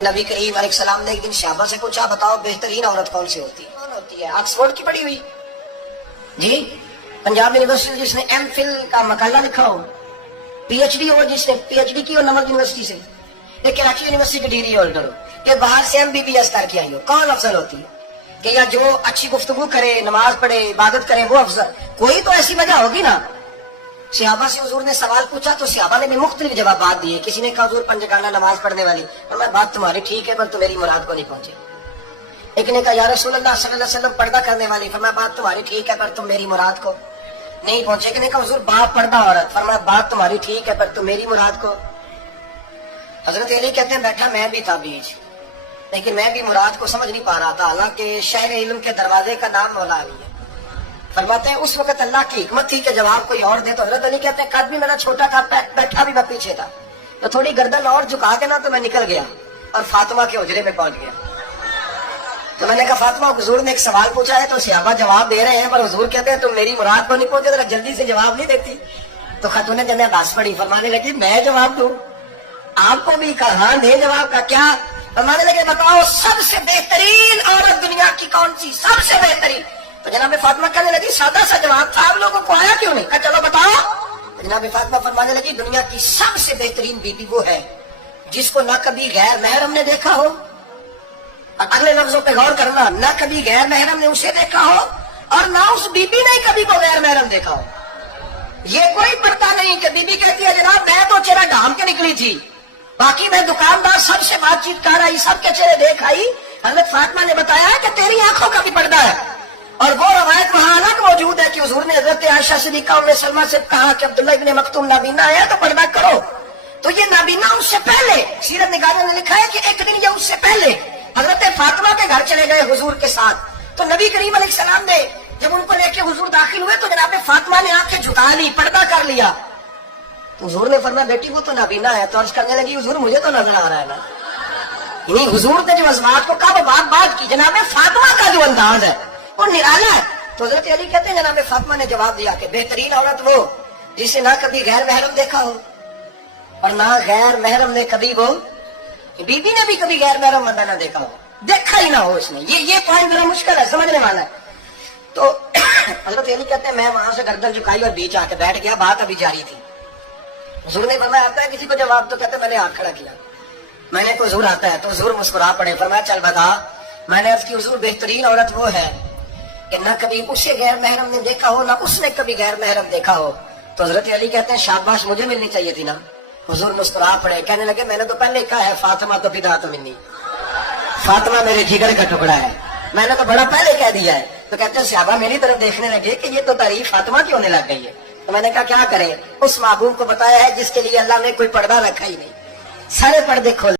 नबी करीम अलैहिस्सलाम ने एक दिन शहबा से पूछा, बताओ बेहतरीन औरत कौन सी होती है? कौन होती है? ऑक्सफोर्ड की पढ़ी हुई जी, पंजाब यूनिवर्सिटी जिसने एमफिल का मकाला लिखा हो, पीएचडी हो जिसने पीएचडी की हो नमक यूनिवर्सिटी से, ये कराची यूनिवर्सिटी की डिग्री होल्डर हो, ये बाहर से एमबीबीएस करके आई हो, कौन अफजल होती है? कि या जो अच्छी गुफ्तगू करे, नमाज पढ़े, इबादत करे, वो अफजल? कोई तो ऐसी वजह होगी ना। सहाबा से हुजूर ने सवाल पूछा तो सहाबा ने भी मुख्तलिफ जवाब दिए। किसी ने कहा हुजूर पंजगाना नमाज पढ़ने वाली, और मैं बात तुम्हारी ठीक है पर तुम मेरी मुराद को नहीं पहुंचे। एक ने कहा या रसूलुल्लाह सल्लल्लाहु अलैहि वसल्लम पर्दा करने वाली, फरमाया बात तुम्हारी ठीक है पर तुम मेरी मुराद को नहीं पहुंचे। एक ने कहा हुजूर बाप पर्दा औरत, फरमाया बात तुम्हारी ठीक है पर तुम मेरी मुराद को। हजरत अली कहते हैं बैठा मैं भी था बीच, लेकिन मैं भी मुराद को समझ नहीं पा रहा था। हालांकि शहर इल्म के दरवाजे का नाम मौला अली है। फरमाते हैं उस वक्त अल्लाह की हिकमत थी कि जवाब कोई और दे। तो हजरत अली कहते हैं कद भी मेरा छोटा था, बैठा भी मैं पीछे था, तो थोड़ी गर्दन और झुका के ना तो मैं निकल गया और फातिमा के हुजरे में पहुंच गया। तो मैंने कहा फातिमा हुजूर ने एक सवाल पूछा है तो सहाबा जवाब दे रहे हैं पर हुजूर कहते हैं तुम मेरी मुराद को नहीं पहुंचे, जरा जल्दी से जवाब नहीं देती। तो खातून जब बास पड़ी फरमाने लगी मैं जवाब दूं? आपको भी कहा हाँ दे जवाब का। क्या? फरमाने लगे बताओ सबसे बेहतरीन औरत दुनिया की कौन सी, सबसे बेहतरीन? तो जनाब फातिमा कहने लगी सादा सा जवाब था, आप लोगों को आया क्यों नहीं? कहा चलो बताओ। तो जनाब फातिमा फरमाने लगी दुनिया की सबसे बेहतरीन बीबी वो है जिसको ना कभी गैर महरम ने देखा हो, और अगले लफ्जों पे गौर करना, ना कभी गैर महरम ने उसे देखा हो और ना उस बीबी ने कभी को गैर महरम देखा हो। ये कोई पर्दा नहीं कि बीबी कहती है जनाब मैं तो चेहरा ढाम के निकली थी, बाकी मैं दुकानदार सबसे बातचीत कर आई, सबके चेहरे देख आई। हजरत फातिमा ने बताया कि तेरी आंखों का भी पर्दा है। और वो रवायत वहां अलग मौजूद है कि हुजूर ने हजरत आयशा सिद्दीका उम्मे सलमा से कहा कि अब्दुल्लाह इब्ने मक्तूम नाबीना है तो पर्दा करो। तो ये नाबीना उससे पहले सीरत निगारों ने लिखा है कि एक दिन ये उससे पहले हजरत फातिमा के घर चले गए हुजूर के साथ। तो नबी करीम अलैहिस्सलाम ने जब उनको लेके हुजूर दाखिल हुए तो जनाब फातिमा ने आंखें झुका ली, पर्दा कर लिया। तो हुजूर ने फरमाया बेटी वो तो नाबीना है। तो अर्ज करने लगी हुजूर मुझे तो नजर आ रहा है ना। यानी हुजूर ने जो अज़वाज को कब बात की, जनाब फातिमा का जो अंदाज है वो निराला है। तो हजरत अली कहते हैं जनाब फातिमा ने जवाब दिया कि बेहतरीन औरत वो जिसे ना कभी गैर महरम देखा हो और ना गैर महरम ने कभी वो बीबी ने भी कभी गैर महरम बंदा ना देखा हो, देखा ही ना हो इसने। ये पॉइंट जरा मुश्किल है समझने वाला है। तो हजरत अली कहते हैं मैं वहां से गर्दन झुकाई और बीच आके बैठ गया, बात अभी जारी थी। हुजूर ने फरमाया आता है किसी को जवाब? तो कहते मैंने हाथ खड़ा किया, मैंने को हुजूर आता है। तो हुजूर मुस्कुरा पड़े, फरमाया चल बता। मैंने अर्ज की हुजूर बेहतरीन औरत वो है कि न कभी उसे गैर महरम ने देखा हो, ना उसने कभी गैर महरम देखा हो। तो हजरत अली कहते हैं शाबाश मुझे मिलनी चाहिए थी ना। हुजूर मुस्कुरा पड़े, कहने लगे मैंने तो पहले कहा है फातिमा तो बिदा तो मिलनी, फातिमा मेरे जिगर का टुकड़ा है, मैंने तो बड़ा पहले कह दिया है। तो कहते हैं सहाबा मेरी तरफ देखने लगे कि ये तो तारीफ फातिमा की होने लग गई है। तो मैंने कहा क्या करें? उस महबूब को बताया है जिसके लिए अल्लाह ने कोई पर्दा रखा ही नहीं, सारे पर्दे खोले।